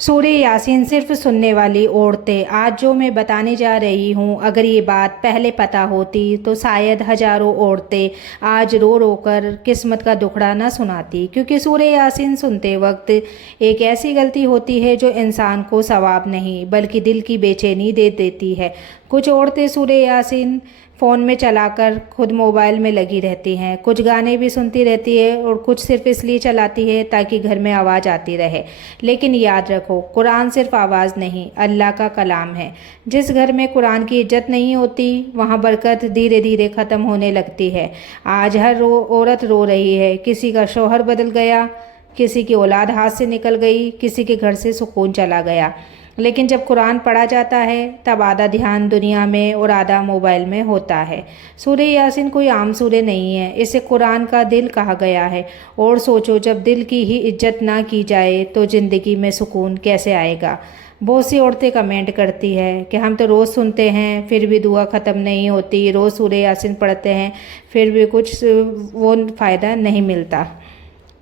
सूरह यासीन सिर्फ सुनने वाली औरतें। आज जो मैं बताने जा रही हूँ, अगर ये बात पहले पता होती तो शायद हजारों औरतें आज रो रो कर किस्मत का दुखड़ा न सुनाती। क्योंकि सूरह यासीन सुनते वक्त एक ऐसी गलती होती है जो इंसान को सवाब नहीं बल्कि दिल की बेचैनी दे देती है। कुछ औरतें सूरह यासीन फ़ोन में चलाकर खुद मोबाइल में लगी रहती हैं, कुछ गाने भी सुनती रहती है और कुछ सिर्फ इसलिए चलाती है ताकि घर में आवाज़ आती रहे। लेकिन याद रखो, कुरान सिर्फ आवाज़ नहीं, अल्लाह का कलाम है। जिस घर में कुरान की इज्जत नहीं होती वहाँ बरकत धीरे धीरे ख़त्म होने लगती है। आज हर औरत रो रही है, किसी का शौहर बदल गया, किसी की औलाद हाथ से निकल गई, किसी के घर से सुकून चला गया। लेकिन जब कुरान पढ़ा जाता है तब आधा ध्यान दुनिया में और आधा मोबाइल में होता है। सूरह यासीन कोई आम सूरह नहीं है, इसे कुरान का दिल कहा गया है। और सोचो, जब दिल की ही इज्जत ना की जाए तो ज़िंदगी में सुकून कैसे आएगा। बहुत सी औरतें कमेंट करती है कि हम तो रोज़ सुनते हैं फिर भी दुआ ख़त्म नहीं होती, रोज़ सूरह यासीन पढ़ते हैं फिर भी कुछ वो फ़ायदा नहीं मिलता।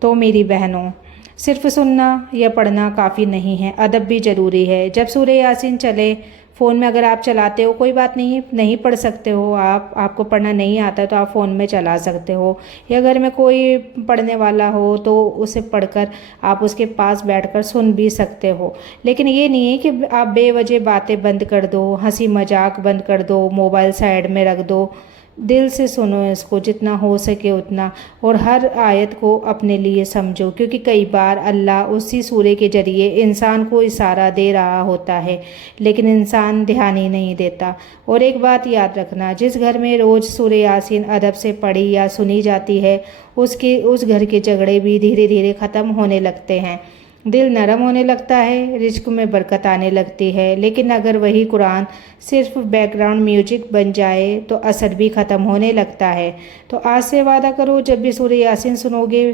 तो मेरी बहनों, सिर्फ सुनना या पढ़ना काफ़ी नहीं है, अदब भी ज़रूरी है। जब सूरह यासीन चले फ़ोन में, अगर आप चलाते हो कोई बात नहीं, नहीं पढ़ सकते हो, आपको पढ़ना नहीं आता तो आप फ़ोन में चला सकते हो, या घर में कोई पढ़ने वाला हो तो उसे पढ़कर आप उसके पास बैठकर सुन भी सकते हो। लेकिन ये नहीं है कि आप बेवजह बातें बंद कर दो, हंसी मजाक बंद कर दो, मोबाइल साइड में रख दो। दिल से सुनो इसको जितना हो सके उतना, और हर आयत को अपने लिए समझो, क्योंकि कई बार अल्लाह उसी सूरह के ज़रिए इंसान को इशारा दे रहा होता है लेकिन इंसान ध्यान ही नहीं देता। और एक बात याद रखना, जिस घर में रोज़ सूरह यासीन अदब से पढ़ी या सुनी जाती है उस घर के झगड़े भी धीरे धीरे ख़त्म होने लगते हैं, दिल नरम होने लगता है, रिज्क में बरकत आने लगती है। लेकिन अगर वही कुरान सिर्फ बैकग्राउंड म्यूजिक बन जाए तो असर भी ख़त्म होने लगता है। तो आज से वादा करो, जब भी सूरह यासीन सुनोगे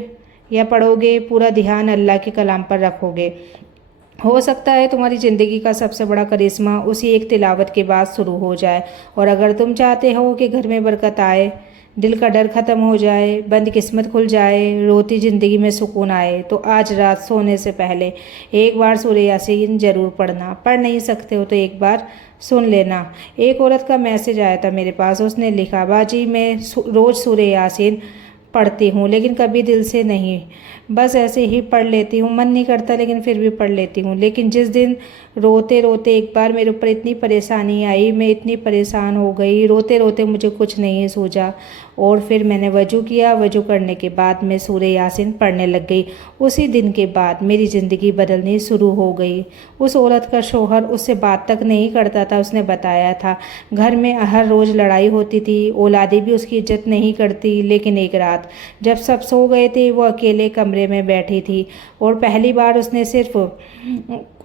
या पढ़ोगे पूरा ध्यान अल्लाह के कलाम पर रखोगे। हो सकता है तुम्हारी ज़िंदगी का सबसे बड़ा करिश्मा उसी एक तिलावत के बाद शुरू हो जाए। और अगर तुम चाहते हो कि घर में बरकत आए, दिल का डर ख़त्म हो जाए, बंद किस्मत खुल जाए, रोती ज़िंदगी में सुकून आए, तो आज रात सोने से पहले एक बार सूरह यासीन ज़रूर पढ़ना। पढ़ नहीं सकते हो तो एक बार सुन लेना। एक औरत का मैसेज आया था मेरे पास, उसने लिखा, बाजी मैं रोज़ सूरह यासीन पढ़ती हूँ लेकिन कभी दिल से नहीं, बस ऐसे ही पढ़ लेती हूँ, मन नहीं करता लेकिन फिर भी पढ़ लेती हूँ। लेकिन जिस दिन रोते रोते एक बार मेरे ऊपर इतनी परेशानी आई, मैं इतनी परेशान हो गई, रोते रोते मुझे कुछ नहीं सूझा, और फिर मैंने वज़ू किया, वज़ू करने के बाद मैं सूरह यासीन पढ़ने लग गई। उसी दिन के बाद मेरी ज़िंदगी बदलनी शुरू हो गई। उस औरत का शौहर उससे बात तक नहीं करता था, उसने बताया था। घर में हर रोज़ लड़ाई होती थी, औलादें भी उसकी इज्जत नहीं करती। लेकिन एक रात जब सब सो गए थे, वो अकेले कमरे में बैठी थी और पहली बार उसने सिर्फ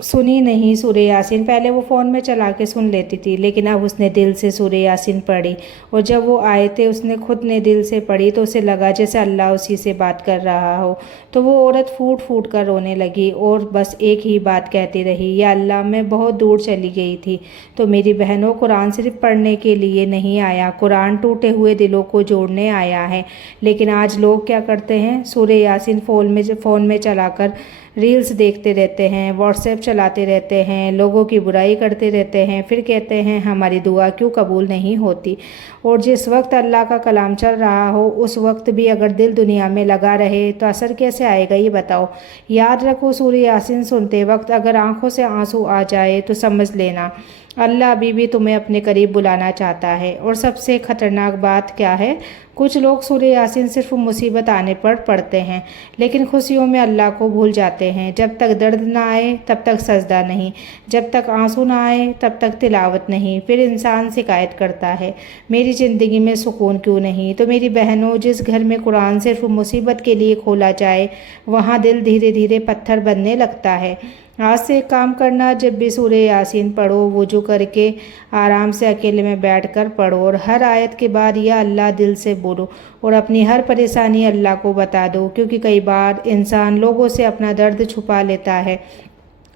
सुनी नहीं सूरह यासीन। पहले वो फ़ोन में चला के सुन लेती थी, लेकिन अब उसने दिल से सूरह यासीन पढ़ी। और जब वो आए थे उसने खुद ने दिल से पढ़ी तो उसे लगा जैसे अल्लाह उसी से बात कर रहा हो। तो वो औरत फूट फूट कर रोने लगी और बस एक ही बात कहती रही, या अल्लाह मैं बहुत दूर चली गई थी। तो मेरी बहनों, कुरान सिर्फ पढ़ने के लिए नहीं आया, कुरान टूटे हुए दिलों को जोड़ने आया है। लेकिन आज लोग क्या करते हैं, सूरह यासीन फ़ोन में चलाकर रील्स देखते रहते हैं, व्हाट्सएप चलाते रहते हैं, लोगों की बुराई करते रहते हैं, फिर कहते हैं हमारी दुआ क्यों कबूल नहीं होती। और जिस वक्त अल्लाह का कलाम चल रहा हो उस वक्त भी अगर दिल दुनिया में लगा रहे तो असर कैसे आएगा, ये बताओ। याद रखो, सूरह यासीन सुनते वक्त अगर आंखों से आंसू आ जाए तो समझ लेना अल्लाह अभी भी तुम्हें अपने करीब बुलाना चाहता है। और सबसे ख़तरनाक बात क्या है, कुछ लोग सूरह यासीन सिर्फ मुसीबत आने पर पढ़ते हैं लेकिन खुशियों में अल्लाह को भूल जाते हैं। जब तक दर्द ना आए तब तक सजदा नहीं, जब तक आंसू ना आए तब तक तिलावत नहीं। फिर इंसान शिकायत करता है मेरी ज़िंदगी में सुकून क्यों नहीं। तो मेरी बहनों, जिस घर में कुरान सिर्फ मुसीबत के लिए खोला जाए वहाँ दिल धीरे धीरे पत्थर बनने लगता है। आज से एक काम करना, जब भी सूरह यासीन पढ़ो वुजू करके आराम से अकेले में बैठकर पढ़ो और हर आयत के बाद या अल्लाह दिल से बोलो और अपनी हर परेशानी अल्लाह को बता दो। क्योंकि कई बार इंसान लोगों से अपना दर्द छुपा लेता है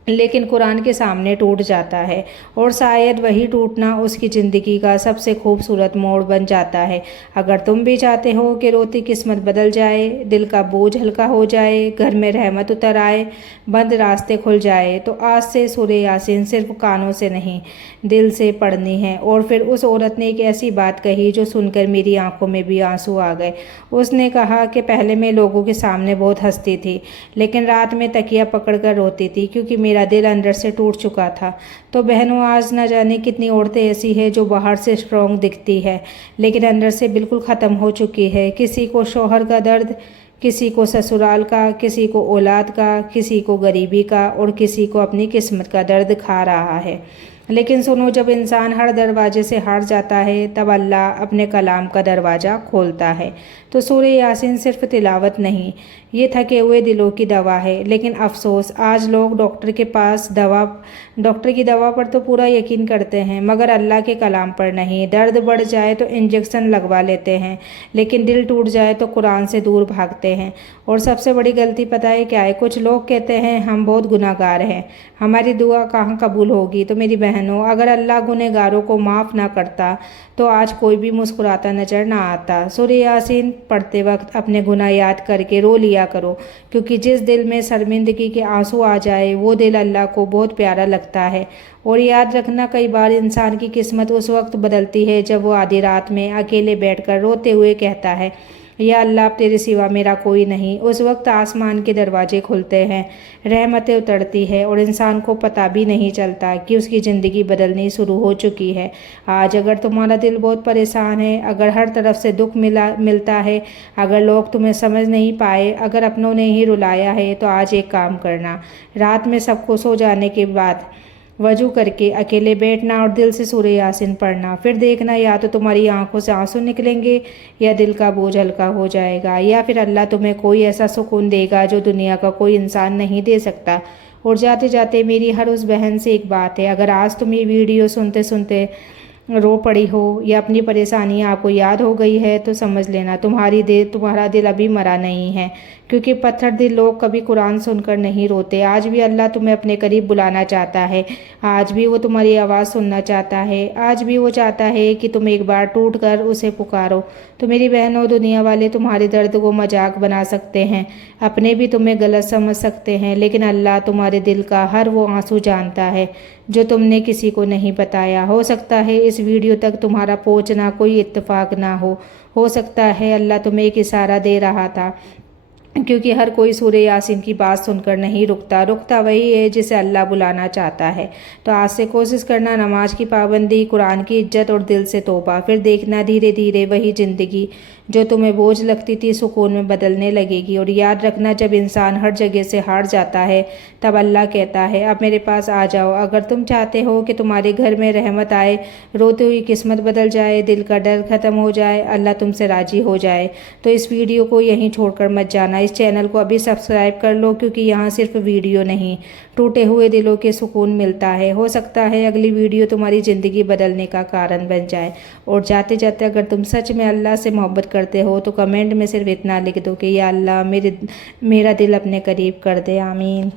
लेकिन कुरान के सामने टूट जाता है और शायद वही टूटना उसकी ज़िंदगी का सबसे खूबसूरत मोड़ बन जाता है। अगर तुम भी चाहते हो कि रोती किस्मत बदल जाए, दिल का बोझ हल्का हो जाए, घर में रहमत उतर आए, बंद रास्ते खुल जाए, तो आज से सूरह यासीन सिर्फ कानों से नहीं, दिल से पढ़नी है। और फिर उस औरत ने एक ऐसी बात कही जो सुनकर मेरी आंखों में भी आंसू आ गए। उसने कहा कि पहले मैं लोगों के सामने बहुत हंसती थी, लेकिन रात में तकिया पकड़कर रोती थी क्योंकि मेरा दिल अंदर से टूट चुका था। तो बहनों, आज न जाने कितनी औरतें ऐसी हैं जो बाहर से स्ट्रॉन्ग दिखती है लेकिन अंदर से बिल्कुल ख़त्म हो चुकी है। किसी को शौहर का दर्द, किसी को ससुराल का, किसी को औलाद का, किसी को गरीबी का और किसी को अपनी किस्मत का दर्द खा रहा है। लेकिन सुनो, जब इंसान हर दरवाजे से हार जाता है तब अल्लाह अपने कलाम का दरवाज़ा खोलता है। तो सूरह यासीन सिर्फ तिलावत नहीं, ये थके हुए दिलों की दवा है। लेकिन अफसोस, आज लोग डॉक्टर की दवा पर तो पूरा यकीन करते हैं मगर अल्लाह के कलाम पर नहीं। दर्द बढ़ जाए तो इंजेक्शन लगवा लेते हैं, लेकिन दिल टूट जाए तो कुरान से दूर भागते हैं। और सबसे बड़ी गलती पता है क्या है? कुछ लोग कहते हैं हम बहुत गुनाहगार हैं, हमारी दुआ कहाँ कबूल होगी। तो मेरी बहनों, अगर अल्लाह गुनहगारों को माफ़ ना करता तो आज कोई भी मुस्कुराता नजर ना आता। सूरह यासीन पढ़ते वक्त अपने गुनाह याद करके रो लिया करो, क्योंकि जिस दिल में शर्मिंदगी के आंसू आ जाए वो दिल अल्लाह को बहुत प्यारा लगता है। और याद रखना, कई बार इंसान की किस्मत उस वक्त बदलती है जब वो आधी रात में अकेले बैठकर रोते हुए कहता है, या अल्लाह, तेरे सिवा मेरा कोई नहीं। उस वक्त आसमान के दरवाजे खुलते हैं, रहमतें उतरती है और इंसान को पता भी नहीं चलता कि उसकी ज़िंदगी बदलनी शुरू हो चुकी है। आज अगर तुम्हारा दिल बहुत परेशान है, अगर हर तरफ से दुख मिलता है, अगर लोग तुम्हें समझ नहीं पाए, अगर अपनों ने ही रुलाया है, तो आज एक काम करना, रात में सबको सो जाने के बाद वजू करके अकेले बैठना और दिल से सूरह यासीन पढ़ना। फिर देखना, या तो तुम्हारी आंखों से आंसू निकलेंगे या दिल का बोझ हल्का हो जाएगा, या फिर अल्लाह तुम्हें कोई ऐसा सुकून देगा जो दुनिया का कोई इंसान नहीं दे सकता। और जाते जाते मेरी हर उस बहन से एक बात है, अगर आज तुम ये वीडियो सुनते सुनते रो पड़ी हो या अपनी परेशानी आपको याद हो गई है, तो समझ लेना तुम्हारा दिल अभी मरा नहीं है, क्योंकि पत्थर दिल लोग कभी कुरान सुनकर नहीं रोते। आज भी अल्लाह तुम्हें अपने करीब बुलाना चाहता है, आज भी वो तुम्हारी आवाज़ सुनना चाहता है, आज भी वो चाहता है कि तुम एक बार टूट कर उसे पुकारो। तो मेरी बहनों, दुनिया वाले तुम्हारे दर्द को मजाक बना सकते हैं, अपने भी तुम्हें गलत समझ सकते हैं, लेकिन अल्लाह तुम्हारे दिल का हर वो आंसू जानता है जो तुमने किसी को नहीं बताया। हो सकता है इस वीडियो तक तुम्हारा पहुंचना कोई इत्तेफाक ना हो सकता है अल्लाह तुम्हें एक इशारा दे रहा था, क्योंकि हर कोई सूरह यासीन की बात सुनकर नहीं रुकता वही है जिसे अल्लाह बुलाना चाहता है। तो आज से कोशिश करना, नमाज की पाबंदी, कुरान की इज्जत और दिल से तौबा। फिर देखना, धीरे धीरे वही ज़िंदगी जो तुम्हें बोझ लगती थी सुकून में बदलने लगेगी। और याद रखना, जब इंसान हर जगह से हार जाता है तब अल्लाह कहता है, अब मेरे पास आ जाओ। अगर तुम चाहते हो कि तुम्हारे घर में रहमत आए, रोती हुई किस्मत बदल जाए, दिल का डर खत्म हो जाए, अल्लाह तुमसे राजी हो जाए, तो इस वीडियो को यहीं छोड़कर मत जाना। इस चैनल को अभी सब्सक्राइब कर लो, क्योंकि यहाँ सिर्फ वीडियो नहीं, टूटे हुए दिलों के सुकून मिलता है। हो सकता है अगली वीडियो तुम्हारी ज़िंदगी बदलने का कारण बन जाए। और जाते जाते अगर तुम सच में अल्लाह से मोहब्बत करते हो तो कमेंट में सिर्फ इतना लिख दो कि या अल्लाह, मेरा दिल अपने करीब कर दे। आमीन।